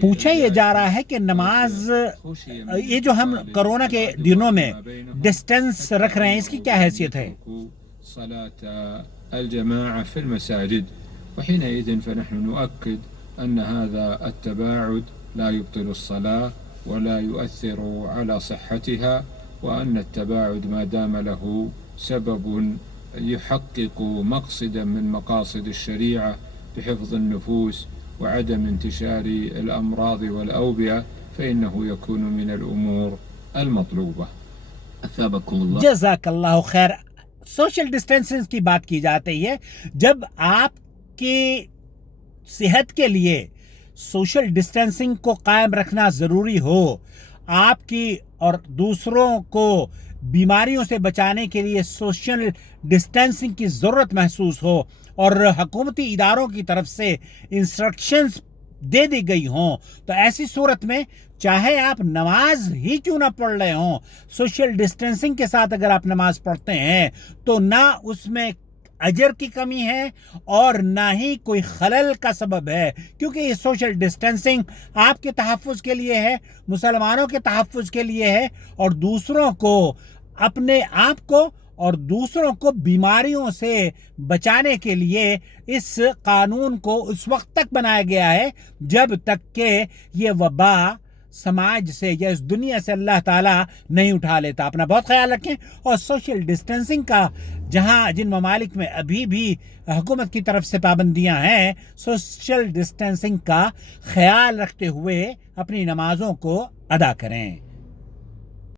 پوچھا یہ جا رہا ہے کہ نماز یہ جو ہم کرونا کے دنوں میں ڈسٹینس رکھ رہے ہیں اس کی کیا حیثیت ہے؟ صلاة الجماعة في المساجد، وحينئذ فنحن نؤكد أن هذا التباعد لا يبطل الصلاة ولا يؤثر على صحتها، وأن التباعد ما دام له سبب يحقق مقصدا من مقاصد الشريعة بحفظ النفوس وعدم انتشار الأمراض والأوبئة فإنه يكون من الأمور المطلوبة. أثابكم الله. جزاک اللہ خیر. سوشل ڈسٹینسنگ کی بات کی جاتی ہے جب آپ کی صحت کے لیے سوشل ڈسٹینسنگ کو قائم رکھنا ضروری ہو، آپ کی اور دوسروں کو بیماریوں سے بچانے کے لیے سوشل ڈسٹینسنگ کی ضرورت محسوس ہو اور حکومتی اداروں کی طرف سے انسٹرکشنز دے دی گئی ہوں، تو ایسی صورت میں چاہے آپ نماز ہی کیوں نہ پڑھ رہے ہوں، سوشل ڈسٹینسنگ کے ساتھ اگر آپ نماز پڑھتے ہیں تو نہ اس میں اجر کی کمی ہے اور نہ ہی کوئی خلل کا سبب ہے، کیونکہ یہ سوشل ڈسٹینسنگ آپ کے تحفظ کے لیے ہے، مسلمانوں کے تحفظ کے لیے ہے، اور دوسروں کو، اپنے آپ کو اور دوسروں کو بیماریوں سے بچانے کے لیے اس قانون کو اس وقت تک بنایا گیا ہے جب تک کہ یہ وبا سماج سے یا اس دنیا سے اللہ تعالیٰ نہیں اٹھا لیتا. اپنا بہت خیال رکھیں. اور سوشل ڈسٹینسنگ کا جن ممالک میں ابھی بھی حکومت کی طرف سے پابندیاں ہیں، سوشل ڈسٹینسنگ کا خیال رکھتے ہوئے اپنی نمازوں کو ادا کریں.